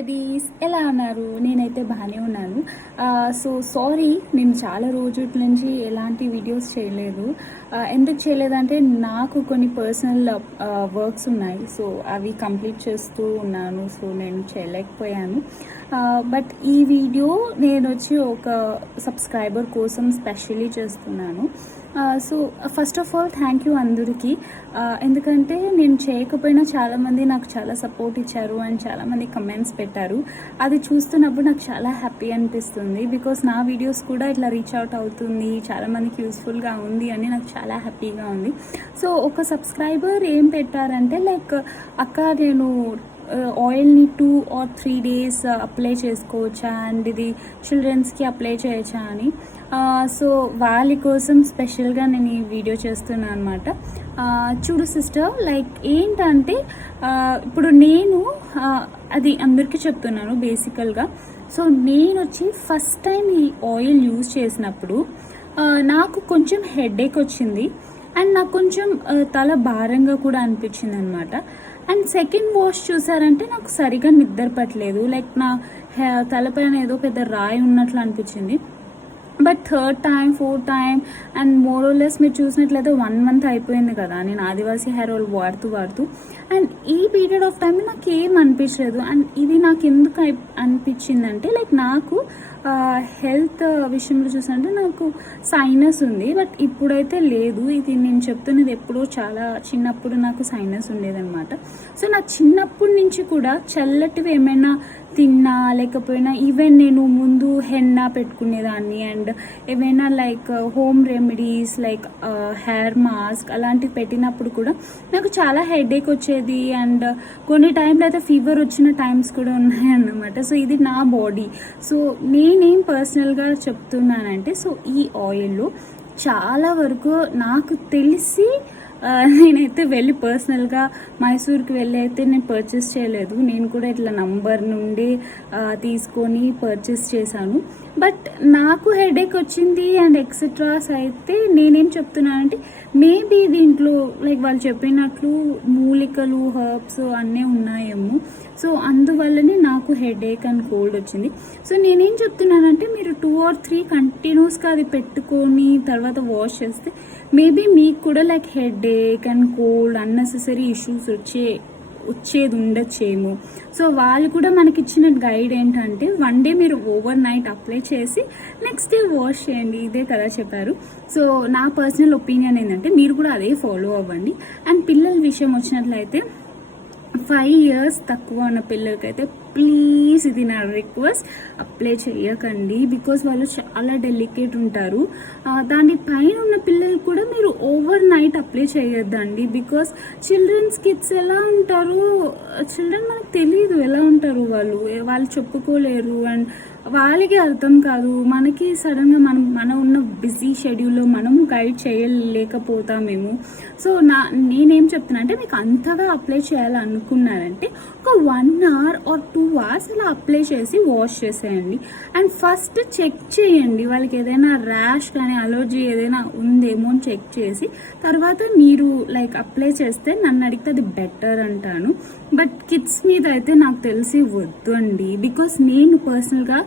Ladies ఎలా ఉన్నారు? నేనైతే బాగానే ఉన్నాను. సో సారీ, నేను చాలా రోజుల నుంచి ఎలాంటి వీడియోస్ చేయలేదు. ఎందుకు చేయలేదంటే నాకు కొన్ని పర్సనల్ వర్క్స్ ఉన్నాయి. సో అవి కంప్లీట్ చేస్తూ ఉన్నాను. సో నేను చేయలేకపోయాను. బట్ ఈ వీడియో నేను వచ్చి ఒక సబ్స్క్రైబర్ కోసం స్పెషల్లీ చేస్తున్నాను. So first of all thank you అందరికీ. ఎందుకంటే నేను చేయకపోయినా చాలామంది నాకు చాలా సపోర్ట్ ఇచ్చారు అండ్ చాలామంది కమెంట్స్ పెట్టారు. అది చూస్తున్నప్పుడు నాకు చాలా హ్యాపీ అనిపిస్తుంది. బికాస్ నా వీడియోస్ కూడా ఇట్లా రీచ్ అవుట్ అవుతుంది, చాలామందికి యూస్ఫుల్గా ఉంది అని నాకు చాలా హ్యాపీగా ఉంది. సో ఒక సబ్స్క్రైబర్ ఏం పెట్టారంటే లైక్ అక్క నేను ఆయిల్ని 2 or 3 days అప్లై చేసుకోవచ్చా అండ్ ఇది చిల్డ్రన్స్కి అప్లై చేయొచ్చా అని. సో వాళ్ళ కోసం స్పెషల్గా నేను ఈ వీడియో చేస్తున్నాను అనమాట. చూడు సిస్టర్, లైక్ ఏంటంటే ఇప్పుడు నేను అది అందరికీ చెప్తున్నాను బేసికల్గా. సో నేను వచ్చి ఫస్ట్ టైం ఈ ఆయిల్ యూజ్ చేసినప్పుడు నాకు కొంచెం హెడేక్ వచ్చింది అండ్ నాకు కొంచెం తల భారంగా కూడా అనిపించింది అనమాట. అండ్ సెకండ్ వాష్ చూసారంటే నాకు సరిగా నిద్ర పట్టలేదు, లైక్ నా తలపైన ఏదో పెద్ద రాయి ఉన్నట్లు అనిపించింది. But third time, fourth time and more or less మీరు చూసినట్లయితే 1 month అయిపోయింది కదా నేను ఆదివాసీ హెయిర్ ఆయిల్ వాడుతూ అండ్ ఈ పీరియడ్ ఆఫ్ టైం నాకు ఏం అనిపించలేదు. అండ్ ఇది నాకు ఎందుకు అనిపించిందంటే లైక్ నాకు హెల్త్ విషయంలో చూసానంటే నాకు సైనస్ ఉంది, బట్ ఇప్పుడైతే లేదు. ఇది నేను చెప్తున్నది ఎప్పుడో చాలా చిన్నప్పుడు నాకు సైనస్ ఉండేదన్నమాట. సో నా చిన్నప్పటి నుంచి కూడా చల్లటివి ఏమైనా తిన్నా లేకపోయినా ఈవెన్ నేను ముందు హెన్నా పెట్టుకునేదాన్ని అండ్ ఏమైనా like home remedies like hair mask అలాంటివి పెట్టినప్పుడు కూడా నాకు చాలా హెడేక్ వచ్చేది అండ్ కొన్ని టైంలో అయితే ఫీవర్ వచ్చిన టైమ్స్ కూడా ఉన్నాయన్నమాట. సో ఇది నా బాడీ. సో నేనేం పర్సనల్గా చెప్తున్నానంటే సో ఈ ఆయిల్ చాలా వరకు నాకు తెలిసి నేనైతే వెళ్ళి పర్సనల్గా మైసూర్కి వెళ్ళి అయితే నేను పర్చేస్ చేయలేదు. నేను కూడా ఇట్లా నంబర్ నుండి తీసుకొని పర్చేస్ చేశాను. బట్ నాకు హెడేక్ వచ్చింది అండ్ ఎక్సెట్రాస్ అయితే నేనేం చెప్తున్నానంటే మేబీ దీంట్లో లైక్ వాళ్ళు చెప్పినట్లు మూలికలు హర్బ్స్ అన్నీ ఉన్నాయేమో. సో అందువల్లనే నాకు హెడేక్ అండ్ కోల్డ్ వచ్చింది. సో నేనేం చెప్తున్నానంటే మీరు 2 or 3 కంటిన్యూస్గా అది పెట్టుకొని తర్వాత వాష్ చేస్తే మేబీ మీకు కూడా like headache and cold unnecessary issues వచ్చేది ఉండొచ్చేమో. సో వాళ్ళు కూడా మనకి ఇచ్చిన గైడ్ ఏంటంటే 1 day మీరు ఓవర్ నైట్ అప్లై చేసి నెక్స్ట్ డే వాష్ చేయండి, ఇదే కదా చెప్పారు. సో నా పర్సనల్ ఒపీనియన్ ఏంటంటే మీరు కూడా అదే ఫాలో అవ్వండి. అండ్ పిల్లల విషయం వచ్చినట్లయితే 5 years తక్కువ ఉన్న పిల్లలకైతే ప్లీజ్ ఇది నా రిక్వెస్ట్, అప్లై చేయకండి. బికాస్ వాళ్ళు చాలా డెలికేట్ ఉంటారు. దాని పైన ఉన్న పిల్లలు కూడా మీరు ఓవర్ నైట్ అప్లై చేయొద్దండి. బికాస్ కిడ్స్ ఎలా ఉంటారు, చిల్డ్రన్ మనకు తెలియదు ఎలా ఉంటారు, వాళ్ళు చెప్పుకోలేరు అండ్ వాళ్ళకి అర్థం కాదు. మనకి సడన్గా మనం ఉన్న బిజీ షెడ్యూల్లో మనం గైడ్ చేయలేకపోతామేమో. సో నేనేం చెప్తున్నా అంటే మీకు అంతగా అప్లై చేయాలనుకున్నారంటే ఒక 1 hour or 2 hours అలా అప్లై చేసి వాష్ చేసేయండి. అండ్ ఫస్ట్ చెక్ చేయండి వాళ్ళకి ఏదైనా ర్యాష్ కానీ అలర్జీ ఏదైనా ఉందేమో అని చెక్ చేసి తర్వాత మీరు లైక్ అప్లై చేస్తే నన్ను అడిగితే అది బెటర్ అంటాను. బట్ కిడ్స్ మీద అయితే నాకు తెలిసి వద్దు అండి. బికాస్ నేను పర్సనల్గా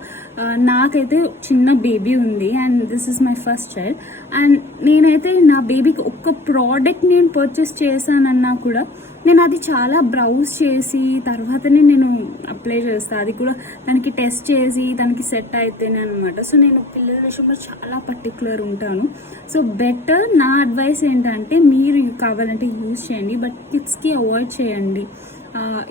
నాకైతే చిన్న బేబీ ఉంది and this is my first child. And నేనైతే నా బేబీకి ఒక్క ప్రోడక్ట్ నేను పర్చేస్ చేశానన్నా కూడా నేను అది చాలా బ్రౌజ్ చేసి తర్వాతనే నేను అప్లై చేస్తాను. అది కూడా దానికి టెస్ట్ చేసి దానికి సెట్ అయితేనే అనమాట. సో నేను పిల్లల విషయంలో చాలా పర్టికులర్ ఉంటాను. సో బెటర్ నా అడ్వైస్ ఏంటంటే మీరు కావాలంటే యూజ్ చేయండి, బట్ కిడ్స్కి అవాయిడ్ చేయండి.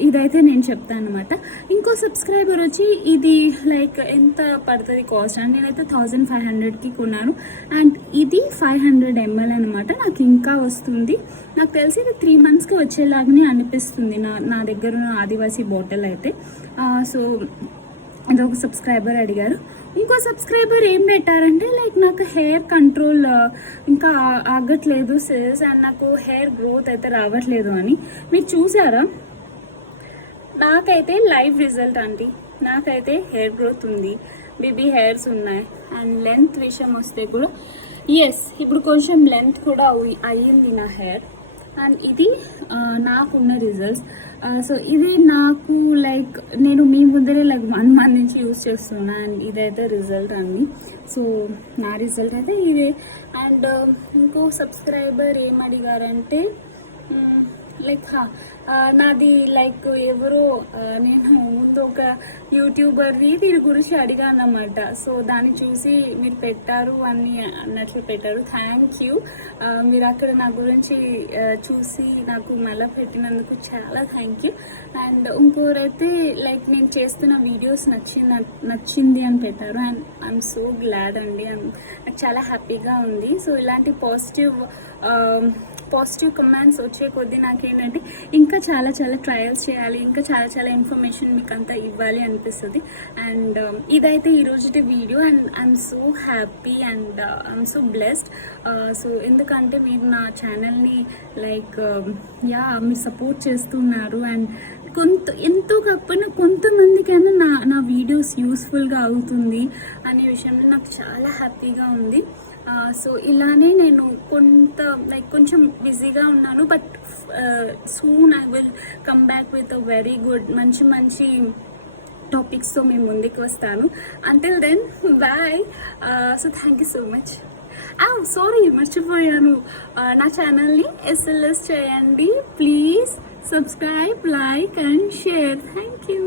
ఇదైతే నేను చెప్తాను అనమాట. ఇంకో సబ్స్క్రైబర్ వచ్చి ఇది లైక్ ఎంత పడుతుంది కాస్ట్ అని నేనైతే 1500కి కొన్నాను అండ్ ఇది 500 ml అనమాట. నాకు ఇంకా వస్తుంది, నాకు తెలిసి ఇది 3 monthsకి వచ్చేలాగానే అనిపిస్తుంది నా దగ్గర ఉన్న ఆదివాసీ బాటిల్ అయితే. సో ఇదొక సబ్స్క్రైబర్ అడిగారు. ఇంకో సబ్స్క్రైబర్ ఏం పెట్టారంటే లైక్ నాకు హెయిర్ కంట్రోల్ ఇంకా ఆగట్లేదు సిస్ అండ్ నాకు హెయిర్ గ్రోత్ అయితే రావట్లేదు అని. మీరు చూసారా, నాకైతే లైవ్ రిజల్ట్ అండి. నాకైతే హెయిర్ గ్రోత్ ఉంది, బేబీ హెయిర్స్ ఉన్నాయి అండ్ లెంత్ విషయం వస్తే కూడా ఎస్ ఇప్పుడు కొంచెం లెంత్ కూడా అయ్యింది నా హెయిర్. అండ్ ఇది నాకున్న రిజల్ట్స్. సో ఇది నాకు లైక్ నేను మీ ముందరే లైక్ 1 month నుంచి యూస్ చేస్తున్నా అండ్ ఇదైతే రిజల్ట్ అండి. సో నా రిజల్ట్ అయితే ఇదే. అండ్ ఇంకో సబ్స్క్రైబర్ ఏం అడిగారంటే లైక్ నాది లైక్ ఎవరో నేను ముందు ఒక యూట్యూబర్ది దీని గురించి అడిగాను అన్నమాట. సో దాన్ని చూసి మీరు పెట్టారు అని అన్నట్లు పెట్టారు. Thank you. మీరు అక్కడ నా గురించి చూసి నాకు మళ్ళీ పెట్టినందుకు చాలా థ్యాంక్ యూ. అండ్ ఇంకోరైతే లైక్ నేను చేస్తున్న వీడియోస్ నచ్చింది అని పెట్టారు. అండ్ ఐఎమ్ సో గ్లాడ్ అండి. నాకు చాలా హ్యాపీగా ఉంది. సో ఇలాంటి పాజిటివ్ కమెంట్స్ వచ్చే కొద్దీ నాకేంటంటే ఇంకా చాలా ట్రయల్స్ చేయాలి, ఇంకా చాలా ఇన్ఫర్మేషన్ మీకు అంతా ఇవ్వాలి అనిపిస్తుంది. అండ్ ఇదైతే ఈరోజుటి video. And I'm so happy and I'm so blessed. So ఎందుకంటే మీరు నా ఛానల్ని లైక్ మీరు సపోర్ట్ చేస్తున్నారు. అండ్ ఎంతో కాకపోయినా కొంతమందికైనా నా వీడియోస్ యూస్ఫుల్గా అవుతుంది అనే విషయంలో నాకు చాలా హ్యాపీగా ఉంది. సో ఇలానే నేను కొంచెం బిజీగా ఉన్నాను. But soon I will come back with a very good మంచి టాపిక్స్తో మేము ముందుకు వస్తాను. Until then bye. So thank you so much. Sorry మర్చిపోయాను, నా ఛానల్ని SLS చేయండి please. Subscribe, like and share. Thank you.